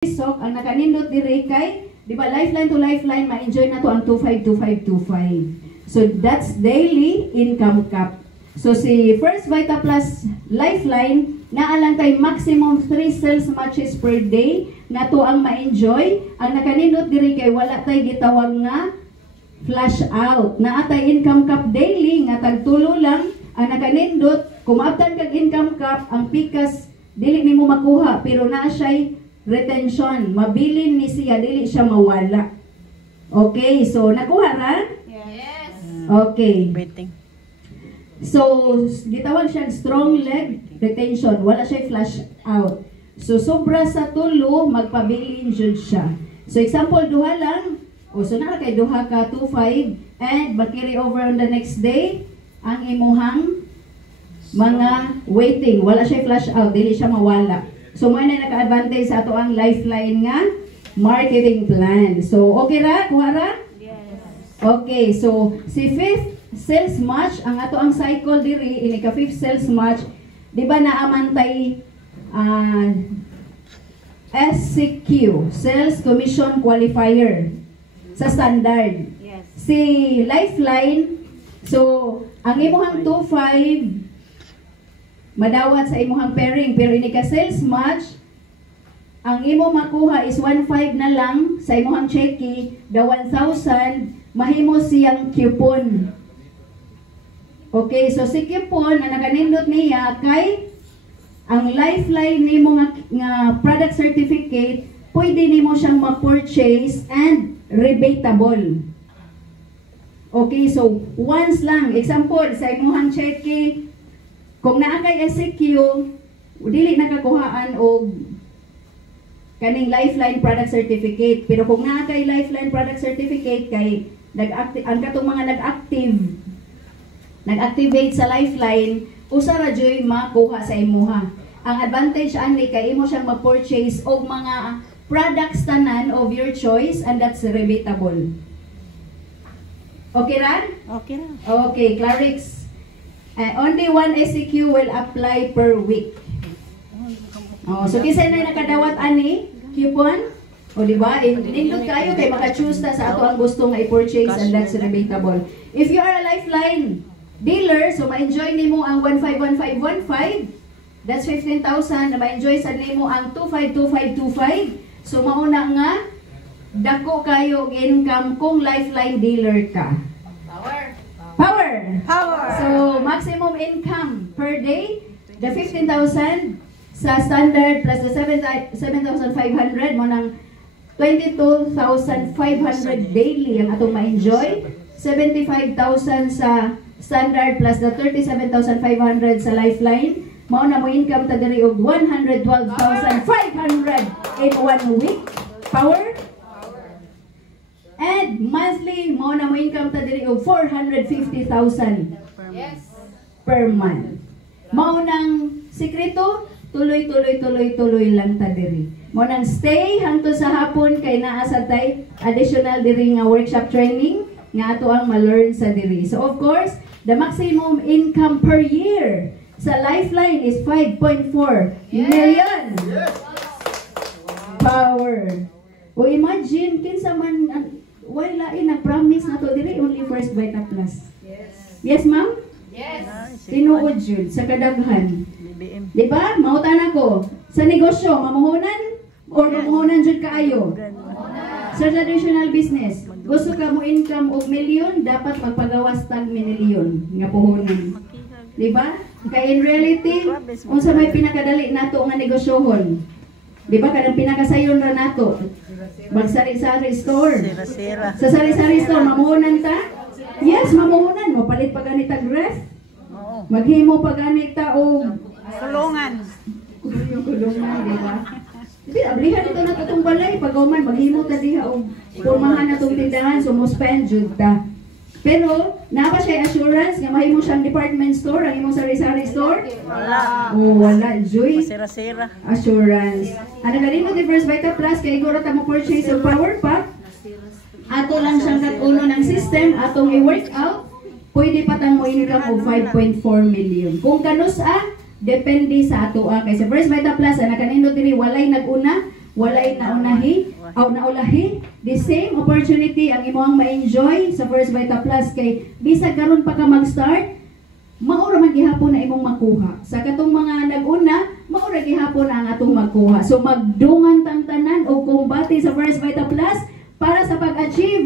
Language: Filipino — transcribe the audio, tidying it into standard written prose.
Sok ang nakanindot diri kay di ba lifeline to lifeline ma-enjoy na to ang 252525. So that's daily income cap. So si First Vita Plus Lifeline naalang tay maximum 3 sales matches per day na to ang ma-enjoy. Ang nakanindot diri kay wala tay gitawag nga flash out. Naa tay income cap daily nga tagtulo lang ang nakanindot. Kung maabtan kag income cap ang pikas dili nimo makuha pero naa siya retention, mabilin ni siya, dili siya mawala. Okay, so nakuha ra? Yes. Okay. Waiting. So, gitawag siya strong leg retention, wala siya flash out. So, sobra sa tulo, magpabilin jud siya. So, example, duha lang. O, so na kay duha ka 2-5 and mag-carry over on the next day ang imuhang mga waiting. Wala siya flash out, dili siya mawala. So, mo na naka-advantage sa ato ang lifeline nga marketing plan. So, okay ra? Kuha ra? Yes. Okay, so si fifth sales match, ang ato ang cycle diri, ini ka fifth sales match, di ba naamantay SCQ, Sales Commission Qualifier, sa standard. Yes. Si lifeline, so, ang imuhang 2-5, madawat sa imuhang pairing, pero ini ka sales match, ang imo makuha is 1.5 na lang sa imuhang checky, the 1,000 mahimo siyang coupon. Okay, so si coupon ang nakanindot niya kay ang lifeline nimo nga product certificate, pwede nimo siyang ma-purchase and rebateable. Okay, so once lang, example sa imuhang checky, kung naa kay SCQ, dili nakakuhaan og kaning lifeline product certificate. Pero kung naa kay lifeline product certificate kay ang katong mga nag-activate sa lifeline, usa ra joy makuha sa imuha. Ang advantage ani kay imo siyang ma-purchase og mga products tanan of your choice and that's rebatable. Okay ra? Okay na. Okay, Clarix. Only one SCQ will apply per week. Oh, so kisay na nakadawat ani coupon? O di ba? Nindot kayo kay maka-choose ta sa ato ang gusto nga i-purchase and that's rebatable. If you are a lifeline dealer, so ma-enjoy nimo ang 151515, that's 15,000 na ma-enjoy sa nimo ang 252525. So mauna nga dako kayo og income kung lifeline dealer ka. Power! So, maximum income per day, the 15,000 sa standard plus the 7,500 mo ng 22,500 daily ang atong ma-enjoy. 75,000 sa standard plus the 37,500 sa lifeline. Mao na mo income ta diri og 112,500 in 1 week. Power! And monthly, mo na mo income ta diri og 450,000 Yes. per month. Mao nang sikreto, tuloy lang ta diri. Mo nang stay hangtod sa hapon kay naa sa tay additional diri nga workshop training nga ato ang ma-learn sa diri. So of course, the maximum income per year sa lifeline is 5.4 million. Yes. Power. O imagine kinsa man wala na-promise na to diri only First Vita Plus. Yes. Yes, ma'am? Yes. Tinuod jud sa kadaghan. BBM. Di ba? Mautan ako. Sa negosyo, mamuhunan or mamuhunan jud kaayo. Sa traditional business, gusto ka mo income og milyon, dapat magpagawas tag milyon nga puhunan. Di ba? Kaya in reality, unsa may pinakadali nato nga negosyohon? Di ba kanang pinakasayon ra nato? Magsari-sari store. Sira-sira. Sa sari-sari store, mamuhunan ta? Yes, mamuhunan. Mapalit pa ganit ang ref. Oo. Maghimo pa ganit ta o Kulungan. yung kulungan, di ba? Hindi, ablihan ito na itong balay. Pag man, maghimo ta diha o purmahan na itong tindahan, so mo spend jud ta. Pero, napa siya assurance nga mahimo siyang department store, ang imong sari-sari store? Wala. Oh, wala. Joy. Sira-sira. Assurance. Ano ganito di First Vita Plus, kaya iguro ta mo purchase yung power pack. Ato lang siyang katulo ng system, atong i-work out, pwede pa tang mo income of 5.4 million. Kung kanus depende sa ato. Kay sa First Vita Plus, na kanino diri walay nag-una, walay naunahi o naulahi, the same opportunity ang imong ma-enjoy sa First Vita Plus kay bisag karon pa ka mag-start, maura man gihapon na imong makuha. Sa katong mga nag-una, maura gihapon na ang atong magkuha. So magdungan tang tanan o kumbati sa First Vita Plus para sa pag-achieve